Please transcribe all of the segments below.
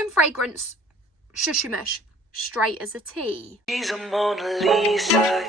home fragrance, Shushimush, straight as a T. She's a Mona Lisa.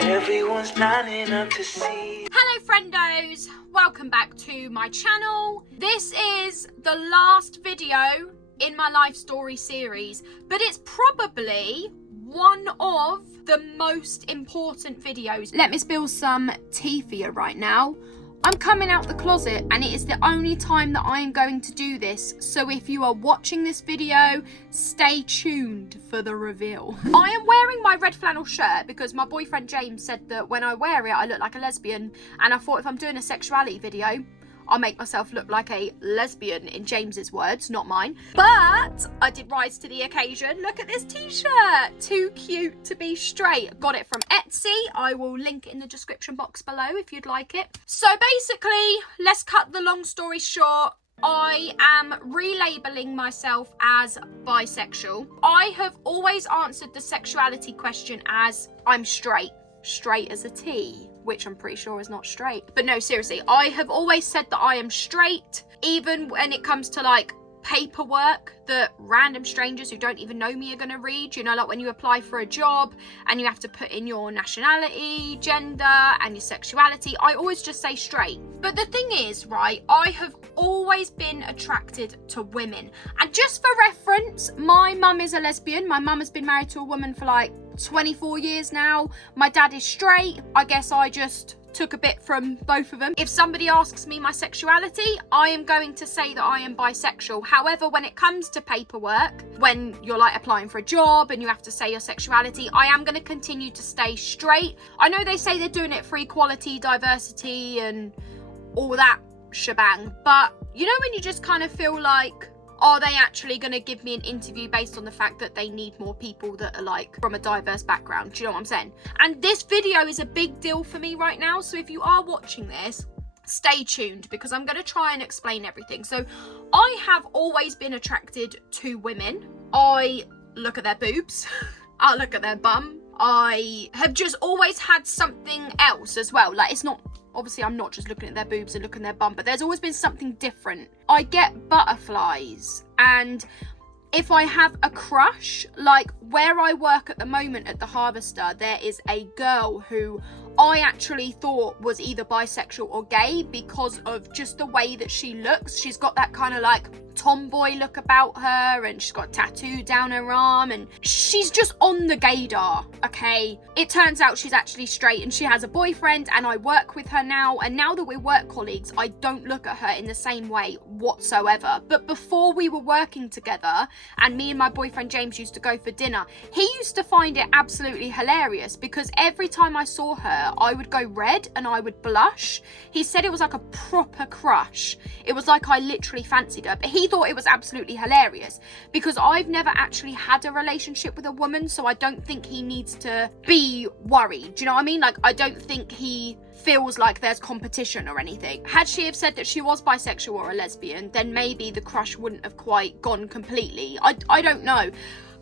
Everyone's lining up to see. Hello friendos, welcome back to my channel. This is the last video in my life story series, but it's probably one of the most important videos. Let me spill some tea for you right now. I'm coming out the closet and it is the only time that I am going to do this, so if you are watching this video, stay tuned for the reveal. I am wearing my red flannel shirt because my boyfriend James said that when I wear it I look like a lesbian, and I thought if I'm doing a sexuality video I'll make myself look like a lesbian, in James's words, not mine. But I did rise to the occasion. Look at this t-shirt. Too cute to be straight. Got it from Etsy. I will link it in the description box below if you'd like it. So basically, let's cut the long story short. I am relabeling myself as bisexual. I have always answered the sexuality question as I'm straight as a T, which I'm pretty sure is not straight. But no, seriously, I have always said that I am straight, even when it comes to like paperwork that random strangers who don't even know me are going to read. You know, like when you apply for a job and you have to put in your nationality, gender and your sexuality, I always just say straight. But the thing is, right, I have always been attracted to women. And just for reference, my mum is a lesbian. My mum has been married to a woman for like 24 years now. My dad is straight. I guess I just took a bit from both of them. If somebody asks me my sexuality, I am going to say that I am bisexual. However, when it comes to paperwork, when you're like applying for a job and you have to say your sexuality, I am going to continue to stay straight. I know they say they're doing it for equality, diversity and all that shebang, but you know when you just kind of feel like, are they actually going to give me an interview based on the fact that they need more people that are like from a diverse background? Do you know what I'm saying? And this video is a big deal for me right now. So if you are watching this, stay tuned because I'm going to try and explain everything. So I have always been attracted to women. I look at their boobs. I look at their bum. I have just always had something else as well. Like, it's not, obviously I'm not just looking at their boobs and looking at their bum, but there's always been something different. I get butterflies, and if I have a crush, like where I work at the moment at the Harvester, there is a girl who I actually thought was either bisexual or gay because of just the way that she looks. She's got that kind of like tomboy look about her, and she's got a tattoo down her arm, and she's just on the gaydar, okay? It turns out she's actually straight and she has a boyfriend, and I work with her now, and now that we're work colleagues, I don't look at her in the same way whatsoever. But before we were working together, and me and my boyfriend James used to go for dinner, he used to find it absolutely hilarious because every time I saw her, I would go red and I would blush. He said it was like a proper crush. It was like I literally fancied her, but he thought it was absolutely hilarious because I've never actually had a relationship with a woman, so I don't think he needs to be worried. Do you know what I mean? Like, I don't think he feels like there's competition or anything. Had she have said that she was bisexual or a lesbian, then maybe the crush wouldn't have quite gone completely. I don't know.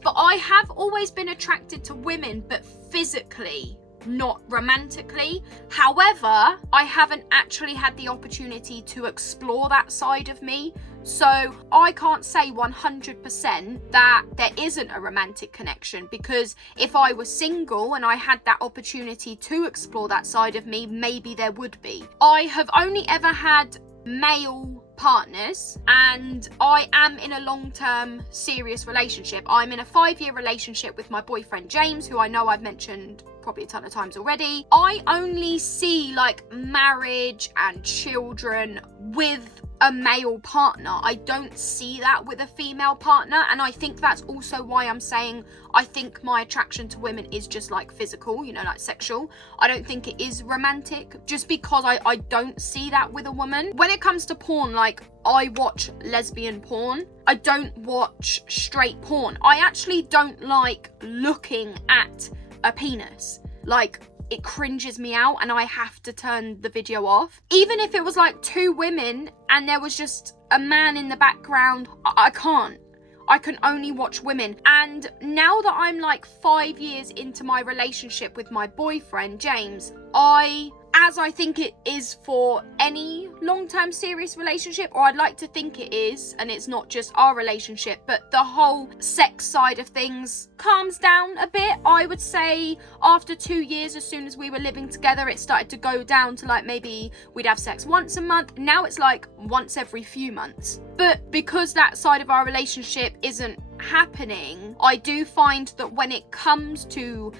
But I have always been attracted to women, but physically, not romantically. However, I haven't actually had the opportunity to explore that side of me. So I can't say 100% that there isn't a romantic connection, because if I was single and I had that opportunity to explore that side of me, maybe there would be. I have only ever had male partners, and I am in a long-term serious relationship. I'm in a 5-year relationship with my boyfriend James, who I know I've mentioned probably a ton of times already. I only see like marriage and children with a male partner. I don't see that with a female partner, and I think that's also why I'm saying I think my attraction to women is just like physical, you know, like sexual. I don't think it is romantic, just because I don't see that with a woman. When it comes to porn, like, I watch lesbian porn. I don't watch straight porn. I actually don't like looking at a penis. Like, it cringes me out and I have to turn the video off. Even if it was like 2 women and there was just a man in the background, I can't. I can only watch women. And now that I'm like 5 years into my relationship with my boyfriend James, I as I think it is for any long-term serious relationship, or I'd like to think it is, and it's not just our relationship, but the whole sex side of things calms down a bit. I would say after 2 years, as soon as we were living together, it started to go down to like maybe we'd have sex once a month. Now it's like once every few months. But because that side of our relationship isn't happening, I do find that when it comes to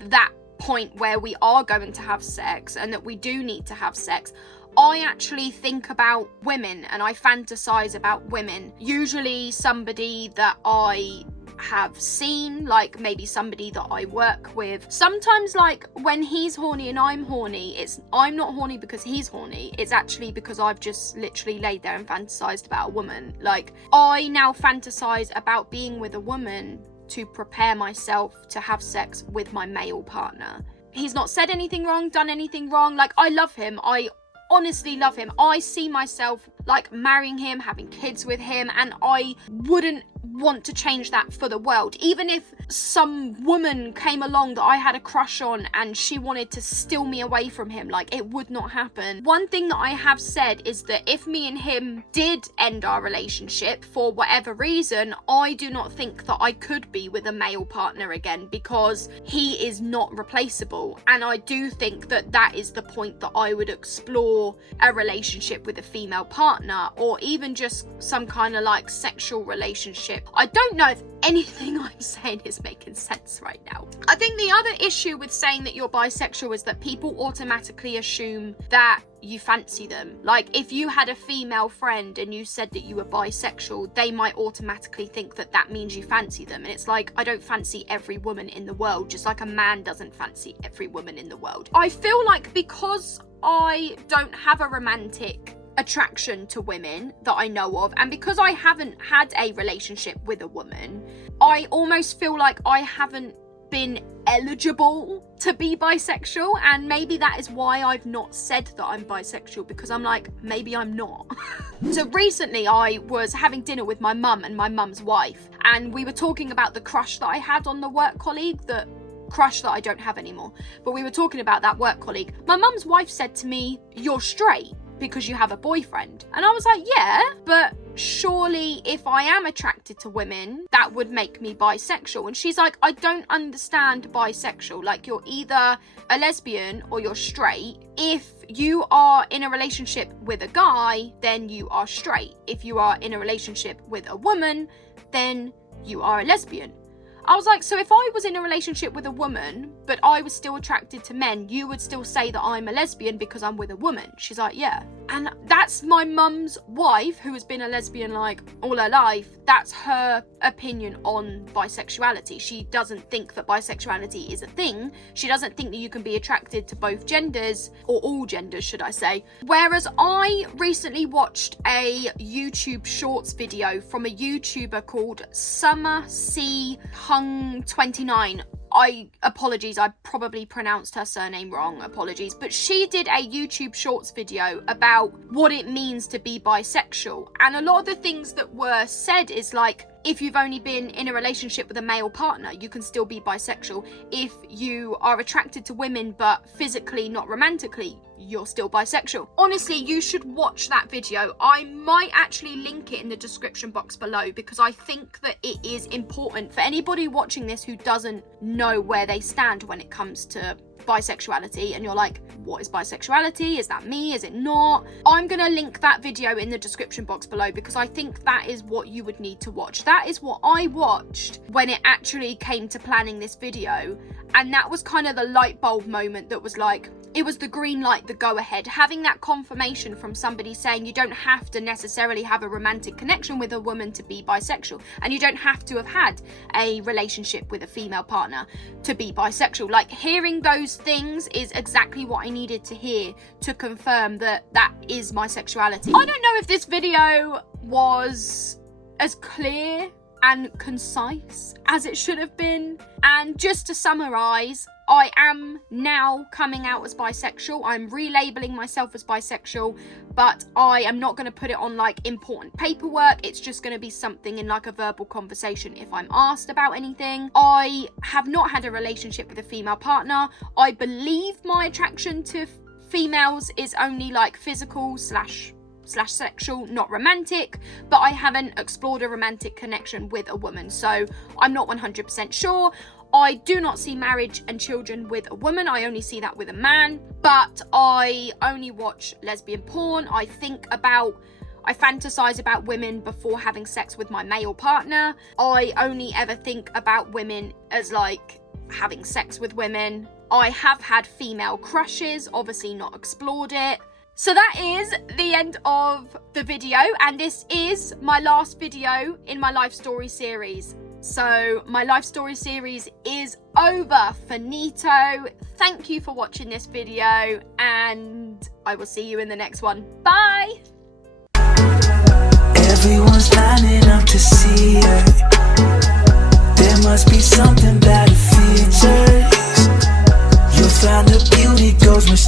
that point where we are going to have sex and that we do need to have sex, I actually think about women and I fantasize about women. Usually somebody that I have seen, like maybe somebody that I work with. Sometimes like when he's horny and I'm horny, I'm not horny because he's horny, it's actually because I've just literally laid there and fantasized about a woman. Like I now fantasize about being with a woman to prepare myself to have sex with my male partner. He's not said anything wrong, done anything wrong. Like I love him, I honestly love him. I see myself like marrying him, having kids with him, and I wouldn't want to change that for the world. Even if some woman came along that I had a crush on and she wanted to steal me away from him, like it would not happen. One thing that I have said is that if me and him did end our relationship for whatever reason, I do not think that I could be with a male partner again, because he is not replaceable. And I do think that that is the point that I would explore a relationship with a female partner, or even just some kind of like sexual relationship. I don't know if anything I'm saying is making sense right now. I think the other issue with saying that you're bisexual is that people automatically assume that you fancy them. Like if you had a female friend and you said that you were bisexual, they might automatically think that that means you fancy them. And it's like, I don't fancy every woman in the world, just like a man doesn't fancy every woman in the world. I feel like because I don't have a romantic attraction to women that I know of, and because I haven't had a relationship with a woman, I almost feel like I haven't been eligible to be bisexual. And maybe that is why I've not said that I'm bisexual, because I'm like, maybe I'm not. So recently I was having dinner with my mum and my mum's wife, and we were talking about the crush that I had on the work colleague, that crush that I don't have anymore, but we were talking about that work colleague. My mum's wife said to me, "You're straight because you have a boyfriend." And I was like, yeah, but surely if I am attracted to women, that would make me bisexual. And she's like, I don't understand bisexual. Like you're either a lesbian or you're straight. If you are in a relationship with a guy, then you are straight. If you are in a relationship with a woman, then you are a lesbian. I was like, so if I was in a relationship with a woman, but I was still attracted to men, you would still say that I'm a lesbian because I'm with a woman? She's like, yeah. And that's my mum's wife, who has been a lesbian like all her life. That's her opinion on bisexuality. She doesn't think that bisexuality is a thing. She doesn't think that you can be attracted to both genders, or all genders, should I say. Whereas I recently watched a YouTube Shorts video from a YouTuber called Summer C. Hung 29. Apologies, I probably pronounced her surname wrong, apologies. But she did a YouTube Shorts video about what it means to be bisexual. And a lot of the things that were said is like, if you've only been in a relationship with a male partner, you can still be bisexual. If you are attracted to women but physically, not romantically, you're still bisexual. Honestly, you should watch that video. I might actually link it in the description box below, because I think that it is important for anybody watching this who doesn't know where they stand when it comes to bisexuality, and you're like, what is bisexuality? Is that me? Is it not? I'm gonna link that video in the description box below, because I think that is what you would need to watch. That is what I watched when it actually came to planning this video, and that was kind of the light bulb moment that was like, it was the green light, the go ahead, having that confirmation from somebody saying you don't have to necessarily have a romantic connection with a woman to be bisexual, and you don't have to have had a relationship with a female partner to be bisexual. Like, hearing those things is exactly what I needed to hear to confirm that that is my sexuality. I don't know if this video was as clear and concise as it should have been. And just to summarize, I am now coming out as bisexual. I'm relabeling myself as bisexual, but I am not going to put it on like important paperwork. It's just going to be something in like a verbal conversation if I'm asked about anything. I have not had a relationship with a female partner. I believe my attraction to females is only like physical slash sexual, not romantic, but I haven't explored a romantic connection with a woman, so I'm not 100% sure. I do not see marriage and children with a woman, I only see that with a man, but I only watch lesbian porn. I fantasize about women before having sex with my male partner. I only ever think about women as like having sex with women. I have had female crushes, obviously not explored it. So that is the end of the video, and this is my last video in my life story series. So my life story series is over, finito. Thank you for watching this video, and I will see you in the next one. Bye! Everyone's lining up to see her. There must be something about her features. You'll find the beauty goes much